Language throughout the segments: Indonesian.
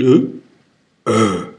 Huh? Uh.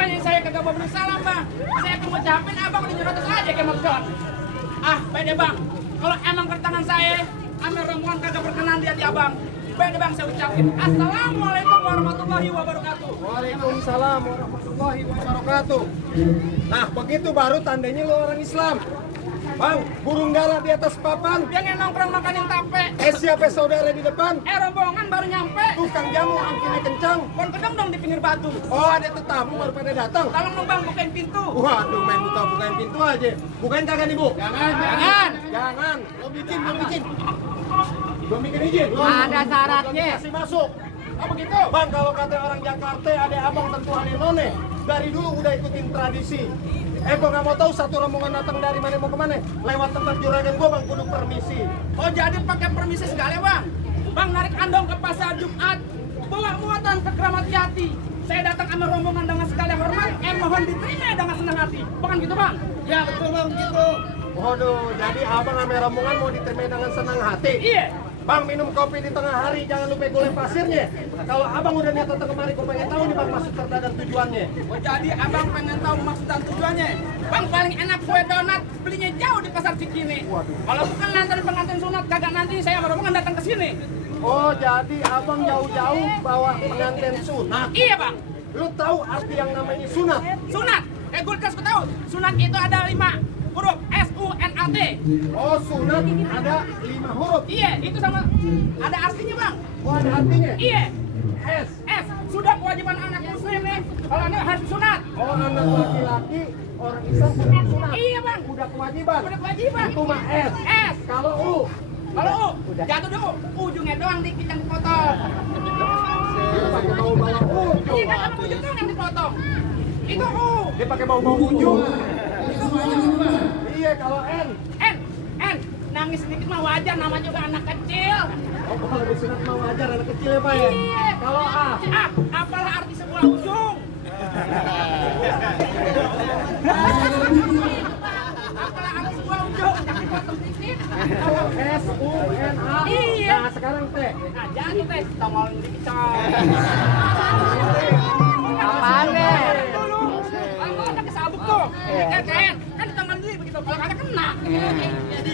Bukannya saya kagak mau beri salam bang, saya cuma ucapin abang udah nyerocos aja kayak Mabjon. Ah, beda bang, kalau emang kertangan saya, ambil rombongan kagak berkenan di hati abang. Beda bang, saya ucapin Assalamualaikum warahmatullahi wabarakatuh. Waalaikumsalam warahmatullahi wabarakatuh. Nah, begitu baru tandanya lo orang Islam. Bang, burung gala di atas papan. Yang nongkrong makanin tape. Siapa saudara di depan? Rombongan baru nyampe. Tukang jamu angkinnya kencang. Pon kedong dong di pinggir batu. Oh, ada tetamu baru pada datang. Tolong dong bang, bukain pintu. Waduh, main bukain pintu aja. Bukain kagak nih, Bu? Jangan. Lo bikin. Belum bikin izin. Ada syaratnya. Kasih masuk. Oh begitu? Bang, kalau kata orang Jakarta, ada abang tentu ada none. Dari dulu udah ikutin tradisi. Gua nggak mau tahu satu rombongan datang dari mana mau kemana. Lewat tempat juragan gua bang, kudu permisi. Oh jadi pakai permisi segala bang? Bang narik andong ke pasar Jumat, bawa muatan ke Keramat Jati. Saya datang sama rombongan dengan segala hormat, mohon diterima dengan senang hati. Bukan gitu bang? Ya betul bang, gitu. Waduh, jadi abang sama rombongan mau diterima dengan senang hati? Iya. Bang, minum kopi di tengah hari, jangan lupa gulai pasirnya. Kalau abang udah niat datang kemari, gua pengen tahu nih bang maksud serta dan tujuannya. Oh jadi abang pengen tahu maksud dan tujuannya? Bang paling enak kue donat, belinya jauh di pasar Cikini. Kalau bukan nganterin pengantin sunat, kagak nanti saya sama rombongan datang ke sini. Oh, jadi abang jauh-jauh bawa pengantin sunat? Iya bang. Lu tahu arti yang namanya sunat? Sunat? Gue kasih tahu. Sunat itu ada 5 huruf, S-U-N-A-T. Oh, sunat ada 5 huruf? Iya, itu sama ada artinya bang. Oh, ada artinya? Iya. S. S. Sudah kewajiban anak muslim nih. Kalau ini harus sunat. Oh, anak laki-laki orang Islam udah sunat? Iya bang. Udah kewajiban? Udah kewajiban. Itu mah S. S. Kalau U? Kalau U, jatuh dulu. Ujungnya doang dikit yang dipotong. Dia pakai bawa ujung. Iya kan sama ujung doang yang dipotong. Itu U. Dia pakai bawa ujung. Itu U. Iya, kalau N? N. Nangis sedikit mah wajar, nama juga anak kecil. Oh, kalau disunat mah wajar anak kecil ya, Pak ya? Iya. Kalau A? Apalah arti sebuah ujung? Apalah arti sebuah ujung? Jangan potong dikit. Kalau S, U, N, A. Iya. Nah, sekarang T. Nah, jadi teh tongolin dikit. Apaan deh? Dulu. Kalau ada kesabuk tuh. Kan ditongolin dulu begitu. Kalau kagak kena. Jadi